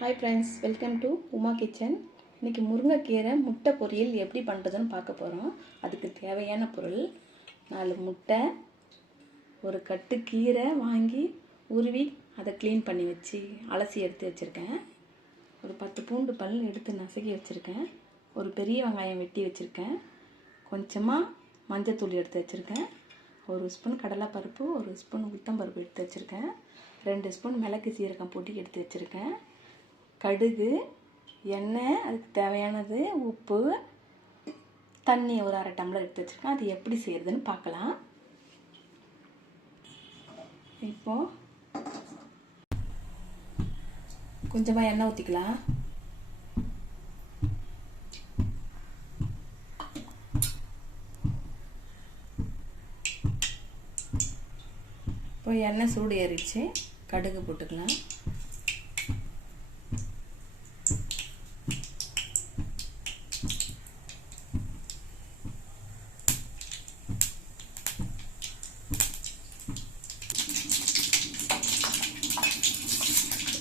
Hi friends, welcome to Uma Kitchen. இன்னைக்கு முருங்கைக்கீரை முட்டை பொரியல் எப்படி பண்ணுறதுன்னு பார்க்க போகிறோம். அதுக்கு தேவையான பொருள் 4 முட்டை, ஒரு கட்டு கீரை வாங்கி உருவி அதை க்ளீன் பண்ணி வச்சு அலசி எடுத்து வச்சுருக்கேன். ஒரு 10 பூண்டு பல் எடுத்து நசுக்கி வச்சுருக்கேன். ஒரு பெரிய வெங்காயம் வெட்டி வச்சுருக்கேன். கொஞ்சமாக மஞ்சத்தூள் எடுத்து வச்சுருக்கேன். 1 ஸ்பூன் கடலைப்பருப்பு, 1 ஸ்பூன் உளுத்தம்பருப்பு எடுத்து வச்சுருக்கேன். 2 ஸ்பூன் மிளகு சீரகம் பொடி எடுத்து வச்சுருக்கேன். கடுகு, எண்ணெய், அதுக்கு தேவையானது உப்பு, தண்ணி ஒரு 1/2 டம்ளர் எடுத்து வச்சுருக்கேன். அது எப்படி செய்கிறதுன்னு பார்க்கலாம். இப்போது கொஞ்சமாக எண்ணெய் ஊற்றிக்கலாம். இப்போ எண்ணெய் சூடு ஏறிடுச்சு. கடுகு போட்டுக்கலாம்.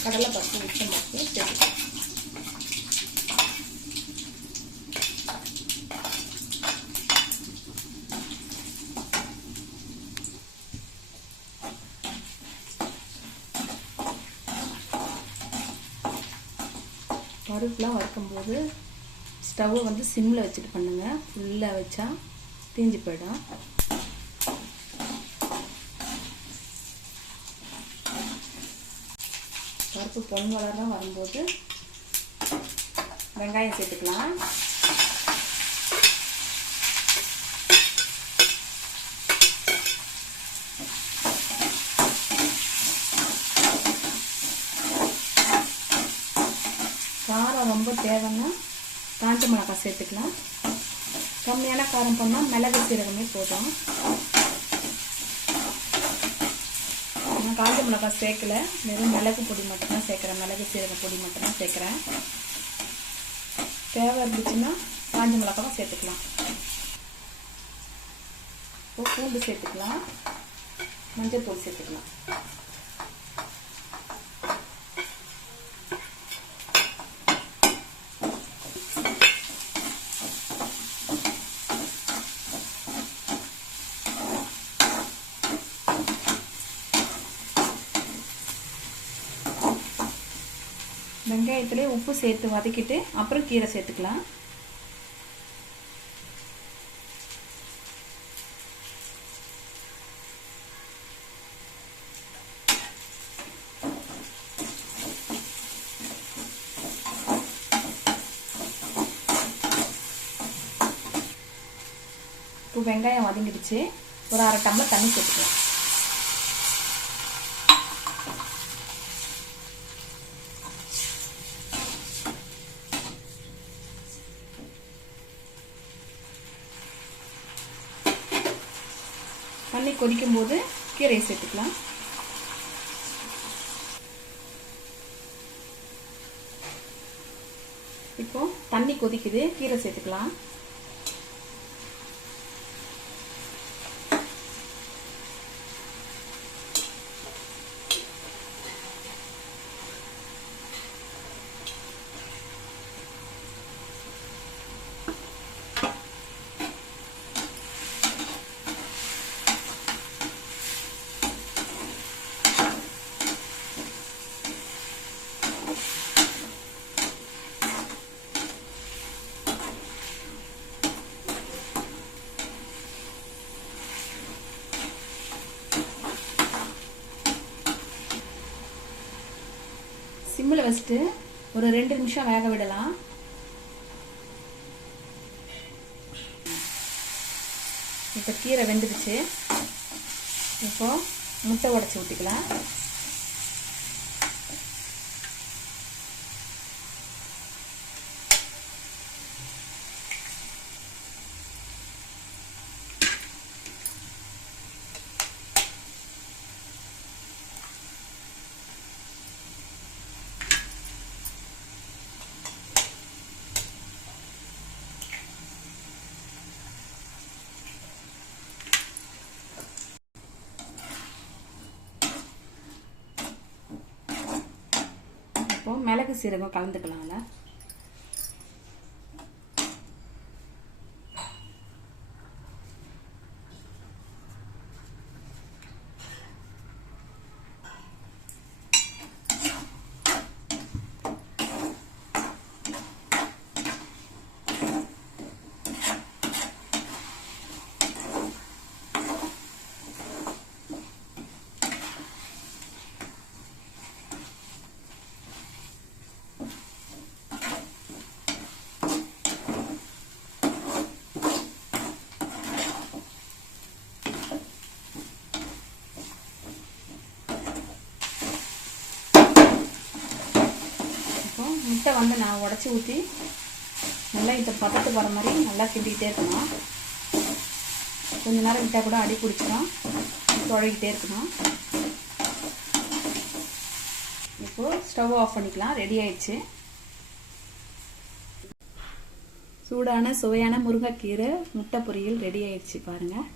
கடலைப்பருப்பு உளுத்தம்பருப்பு சேர்த்துக்கலாம். பருப்புலாம் வறுக்கும்போது ஸ்டவ்வை வந்து சிம்மில் வச்சுட்டு பண்ணுங்கள். ஃபுல்லாக வச்சா தீஞ்சு போயிடும். பருப்பு பொன் கலராக வரும்போது வெங்காயம் சேர்த்துக்கலாம். காரம் ரொம்ப தேவைன்னா காஞ்ச மிளகாய் சேர்த்துக்கலாம். கம்மியான காரம் பண்ணால் மிளகு சீரகமே போதும். நான் காஞ்ச மிளகாய் சேர்க்கல, வெறும் மிளகு பொடி மட்டும்தான் சேர்க்குறேன். மிளகு சீரக பொடி மட்டும்தான் சேர்க்குறேன். தேவை இருந்துச்சுன்னா காஞ்ச மிளகாவை சேர்த்துக்கலாம். இப்போ பூண்டு சேர்த்துக்கலாம். மஞ்சள் தூள் சேர்த்துக்கலாம். வெங்காயத்திலே உப்பு சேர்த்து வதக்கிட்டு அப்புறம் கீரை சேர்த்துக்கலாம். இப்போ வெங்காயம் வதங்கிடுச்சு. ஒரு 1/2 டம்ளர் தண்ணி சேர்த்துக்கலாம். தண்ணி கொதிக்கும் போது கீரையை சேர்த்துக்கலாம். இப்போ தண்ணி கொதிக்குது, கீரை சேர்த்துக்கலாம். சிம்மில் வச்சுட்டு ஒரு 2 நிமிஷம் வேக விடலாம். இப்போ கீரை வெந்துடுச்சு. இப்போ முட்டை உடைச்சி ஊற்றிக்கலாம். மிளகு சீரகம் கலந்துக்கலாம்ல. முட்டை வந்து நான் உடச்சி ஊற்றி நல்லா இந்த பதத்துக்கு வர மாதிரி நல்லா கிண்டிக்கிட்டே இருக்கணும். கொஞ்ச நேரம் விட்டால் கூட அடி பிடிச்சிடும், துழகிட்டே இருக்கணும். இப்போது ஸ்டவ் ஆஃப் பண்ணிக்கலாம். ரெடி ஆயிடுச்சு. சூடான சுவையான முருங்கைக்கீரை முட்டை பொரியல் ரெடி ஆயிடுச்சு பாருங்கள்.